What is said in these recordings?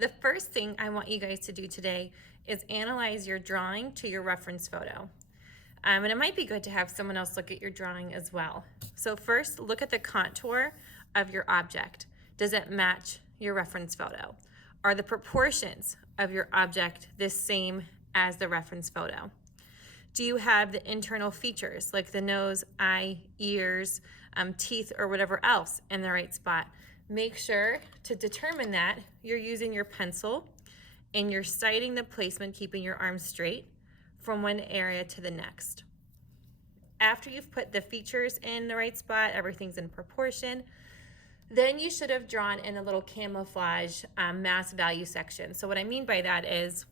The first thing I want you guys to do today is analyze your drawing to your reference photo. And it might be good to have someone else look at your drawing as well. So first, look at the contour of your object. Does it match your reference photo? Are the proportions of your object the same as the reference photo? Do you have the internal features like the nose, eye, ears, teeth, or whatever else in the right spot? Make sure to determine that you're using your pencil and you're sighting the placement, keeping your arms straight from one area to the next. After you've put the features in the right spot, everything's in proportion, then you should have drawn in a little camouflage mass value section. So what I mean by that is,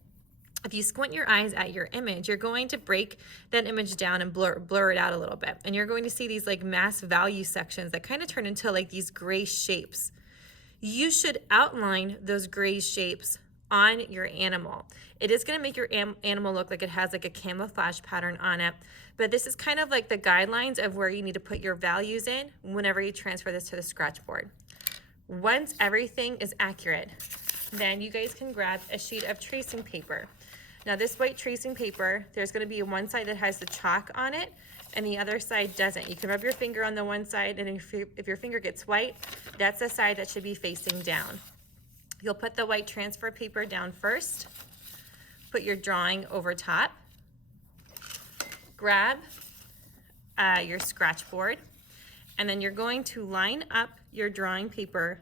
if you squint your eyes at your image, you're going to break that image down and blur it out a little bit. And you're going to see these like mass value sections that kind of turn into like these gray shapes. You should outline those gray shapes on your animal. It is going to make your animal look like it has like a camouflage pattern on it, but this is kind of like the guidelines of where you need to put your values in whenever you transfer this to the Scratchboard. Once everything is accurate, then you guys can grab a sheet of tracing paper. Now this white tracing paper, there's going to be one side that has the chalk on it and the other side doesn't. You can rub your finger on the one side, and if your finger gets white, that's the side that should be facing down. You'll put the white transfer paper down first, put your drawing over top, grab your Scratchboard, and then you're going to line up your drawing paper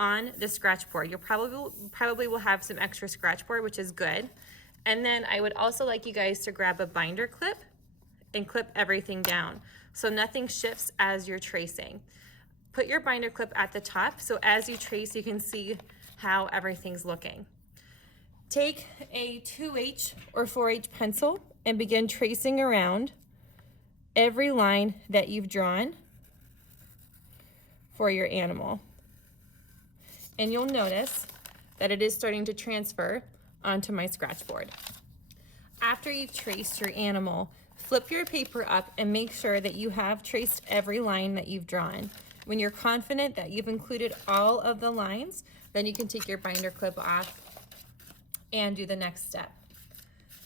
on the Scratchboard. You probably will have some extra Scratchboard, which is good. And then I would also like you guys to grab a binder clip and clip everything down so nothing shifts as you're tracing. Put your binder clip at the top so as you trace you can see how everything's looking. Take a 2H or 4H pencil and begin tracing around every line that you've drawn for your animal. And you'll notice that it is starting to transfer onto my Scratchboard. After you've traced your animal, flip your paper up and make sure that you have traced every line that you've drawn. When you're confident that you've included all of the lines, then you can take your binder clip off and do the next step.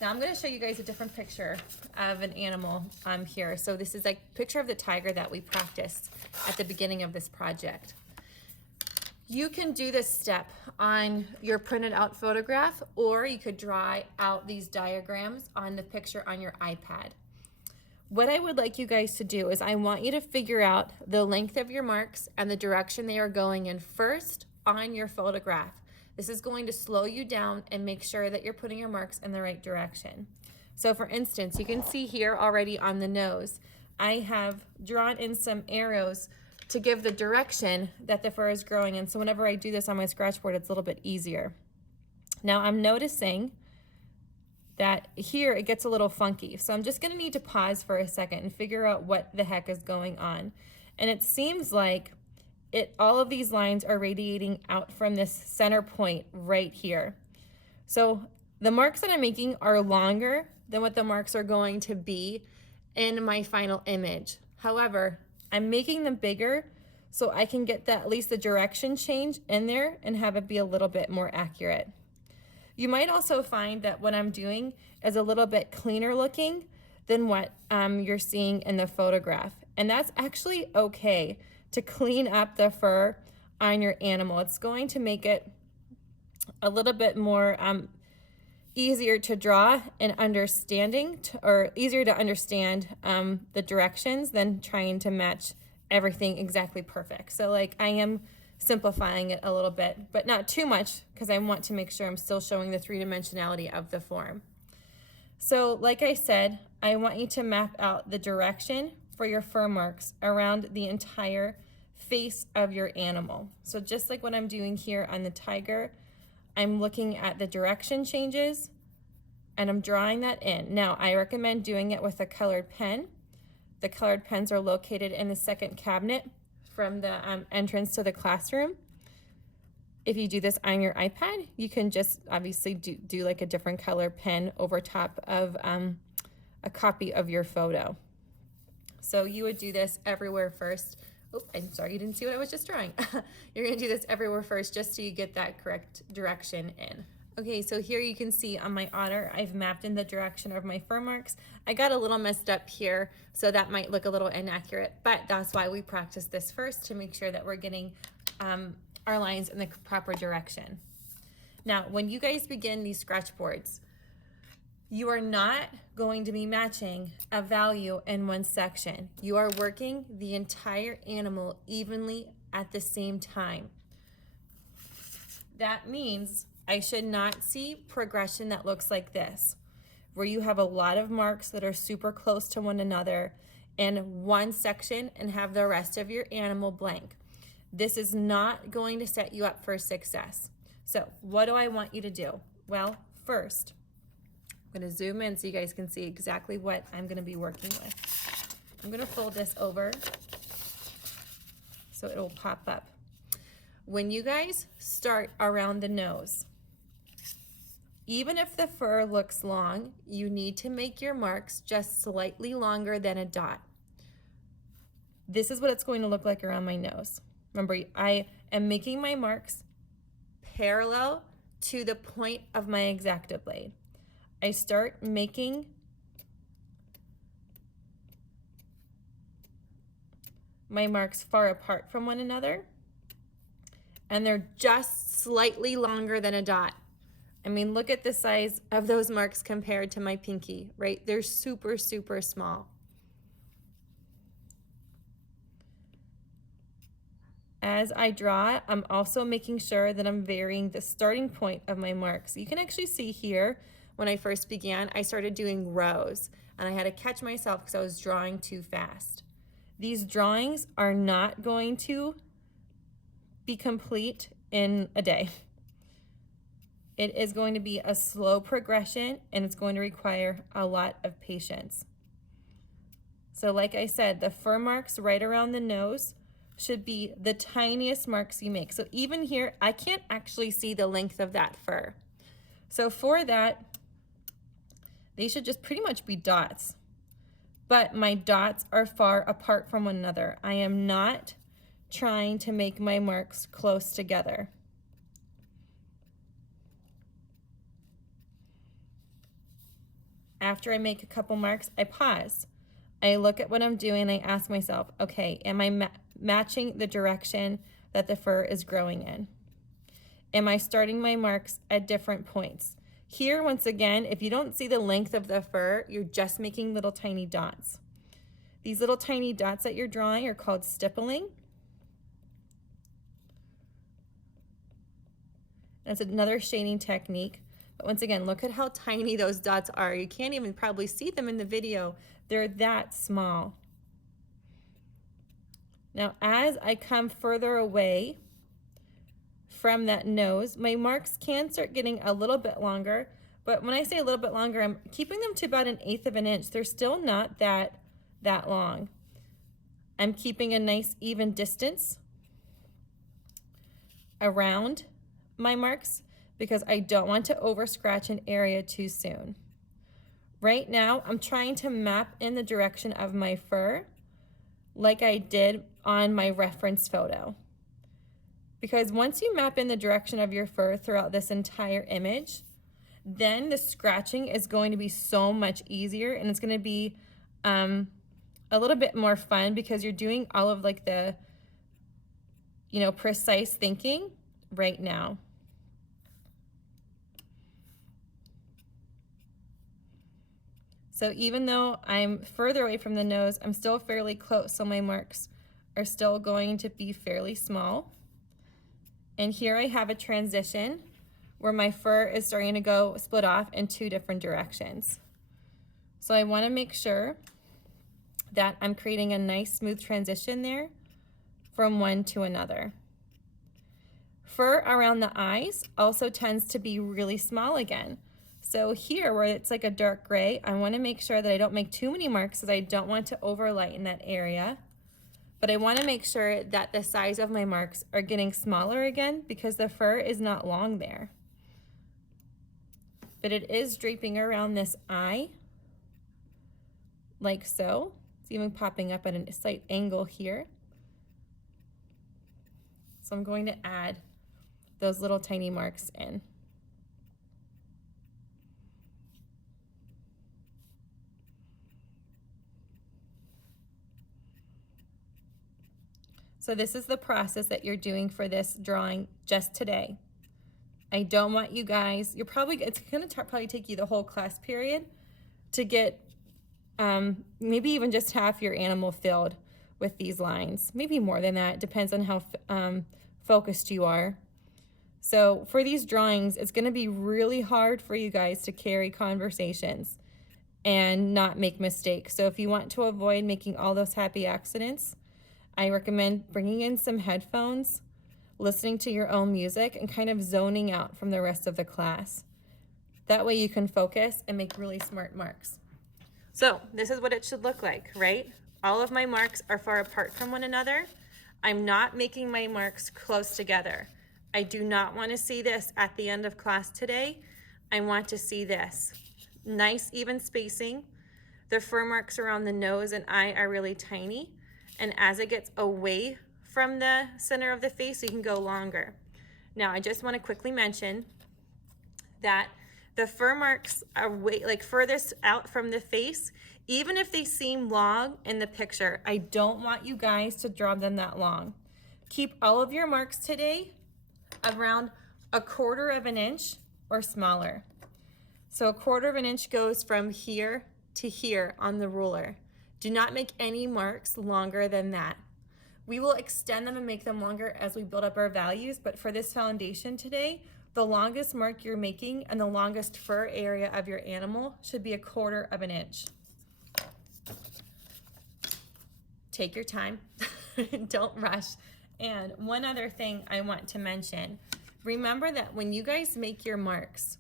Now I'm going to show you guys a different picture of an animal here. So this is like a picture of the tiger that we practiced at the beginning of this project. You can do this step on your printed out photograph, or you could draw out these diagrams on the picture on your iPad. What I would like you guys to do is I want you to figure out the length of your marks and the direction they are going in first on your photograph. This is going to slow you down and make sure that you're putting your marks in the right direction. So for instance, you can see here already on the nose, I have drawn in some arrows to give the direction that the fur is growing in. So whenever I do this on my Scratchboard, it's a little bit easier. Now I'm noticing that here it gets a little funky. So I'm just gonna need to pause for a second and figure out what the heck is going on. And it seems like all of these lines are radiating out from this center point right here. So the marks that I'm making are longer than what the marks are going to be in my final image. However, I'm making them bigger so I can get at least the direction change in there and have it be a little bit more accurate. You might also find that what I'm doing is a little bit cleaner looking than what you're seeing in the photograph. And that's actually okay to clean up the fur on your animal. It's going to make it a little bit more easier to draw and or easier to understand the directions than trying to match everything exactly perfect. So like I am simplifying it a little bit, but not too much because I want to make sure I'm still showing the three-dimensionality of the form. So like I said, I want you to map out the direction for your fur marks around the entire face of your animal. So just like what I'm doing here on the tiger, I'm looking at the direction changes and I'm drawing that in. Now, I recommend doing it with a colored pen. The colored pens are located in the second cabinet from the entrance to the classroom. If you do this on your iPad, you can just obviously do like a different color pen over top of a copy of your photo. So you would do this everywhere first Oh, I'm sorry, you didn't see what I was just drawing. You're gonna do this everywhere first just so you get that correct direction in. Okay, so here you can see on my otter, I've mapped in the direction of my fur marks. I got a little messed up here, so that might look a little inaccurate, but that's why we practice this first to make sure that we're getting our lines in the proper direction. Now, when you guys begin these scratch boards, you are not going to be matching a value in one section. You are working the entire animal evenly at the same time. That means I should not see progression that looks like this, where you have a lot of marks that are super close to one another in one section and have the rest of your animal blank. This is not going to set you up for success. So what do I want you to do? Well, first, I'm going to zoom in so you guys can see exactly what I'm going to be working with. I'm going to fold this over so it will pop up. When you guys start around the nose, even if the fur looks long, you need to make your marks just slightly longer than a dot. This is what it's going to look like around my nose. Remember, I am making my marks parallel to the point of my X-Acto blade. I start making my marks far apart from one another, and they're just slightly longer than a dot. I mean, look at the size of those marks compared to my pinky, right? They're super, super small. As I draw, I'm also making sure that I'm varying the starting point of my marks. You can actually see here, when I first began, I started doing rows, and I had to catch myself because I was drawing too fast. These drawings are not going to be complete in a day. It is going to be a slow progression, and it's going to require a lot of patience. So like I said, the fur marks right around the nose should be the tiniest marks you make. So even here, I can't actually see the length of that fur. So for that, they should just pretty much be dots. But my dots are far apart from one another. I am not trying to make my marks close together. After I make a couple marks, I pause. I look at what I'm doing and I ask myself, okay, am I matching the direction that the fur is growing in? Am I starting my marks at different points? Here, once again, if you don't see the length of the fur, you're just making little tiny dots. These little tiny dots that you're drawing are called stippling. That's another shading technique. But once again, look at how tiny those dots are. You can't even probably see them in the video. They're that small. Now, as I come further away from that nose, my marks can start getting a little bit longer, but when I say a little bit longer, I'm keeping them to about 1/8 of an inch. They're still not that long. I'm keeping a nice even distance around my marks because I don't want to over scratch an area too soon. Right now, I'm trying to map in the direction of my fur like I did on my reference photo. Because once you map in the direction of your fur throughout this entire image, then the scratching is going to be so much easier, and it's going to be a little bit more fun because you're doing all of like the, precise thinking right now. So even though I'm further away from the nose, I'm still fairly close, so my marks are still going to be fairly small. And here I have a transition where my fur is starting to go split off in 2 different directions. So I want to make sure that I'm creating a nice smooth transition there from one to another. Fur around the eyes also tends to be really small again. So here where it's like a dark gray, I want to make sure that I don't make too many marks because I don't want to overlighten that area. But I want to make sure that the size of my marks are getting smaller again because the fur is not long there. But it is draping around this eye, like so. It's even popping up at a slight angle here. So I'm going to add those little tiny marks in. So this is the process that you're doing for this drawing just today. I don't want you guys, it's gonna probably take you the whole class period to get maybe even just half your animal filled with these lines. Maybe more than that, depends on how focused you are. So for these drawings, it's gonna be really hard for you guys to carry conversations and not make mistakes. So if you want to avoid making all those happy accidents, I recommend bringing in some headphones, listening to your own music, and kind of zoning out from the rest of the class. That way you can focus and make really smart marks. So this is what it should look like, right? All of my marks are far apart from one another. I'm not making my marks close together. I do not want to see this at the end of class today. I want to see this. Nice even spacing. The fur marks around the nose and eye are really tiny. And as it gets away from the center of the face, you can go longer. Now, I just want to quickly mention that the fur marks are furthest out from the face. Even if they seem long in the picture, I don't want you guys to draw them that long. Keep all of your marks today around 1/4 of an inch or smaller. So 1/4 of an inch goes from here to here on the ruler. Do not make any marks longer than that. We will extend them and make them longer as we build up our values, but for this foundation today, the longest mark you're making and the longest fur area of your animal should be 1/4 of an inch. Take your time, don't rush. And one other thing I want to mention, remember that when you guys make your marks,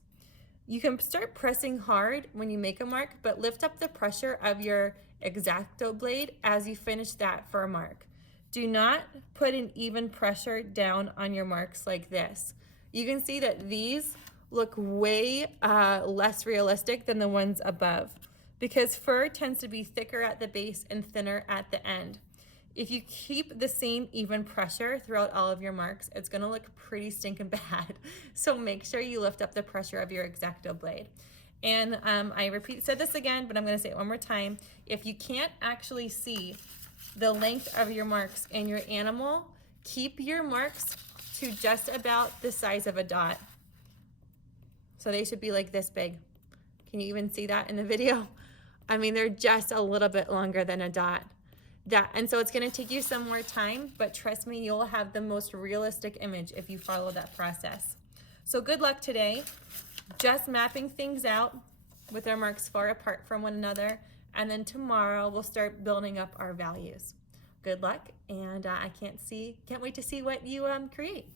you can start pressing hard when you make a mark, but lift up the pressure of your X-Acto blade as you finish that fur mark. Do not put an even pressure down on your marks like this. You can see that these look way less realistic than the ones above because fur tends to be thicker at the base and thinner at the end. If you keep the same even pressure throughout all of your marks, it's gonna look pretty stinking bad. So make sure you lift up the pressure of your X-Acto blade. And I said this again, but I'm gonna say it one more time. If you can't actually see the length of your marks in your animal, keep your marks to just about the size of a dot. So they should be like this big. Can you even see that in the video? I mean, they're just a little bit longer than a dot. And so it's gonna take you some more time, but trust me, you'll have the most realistic image if you follow that process. So good luck today. Just mapping things out with our marks far apart from one another, and then tomorrow we'll start building up our values. Good luck, and I can't wait to see what you create.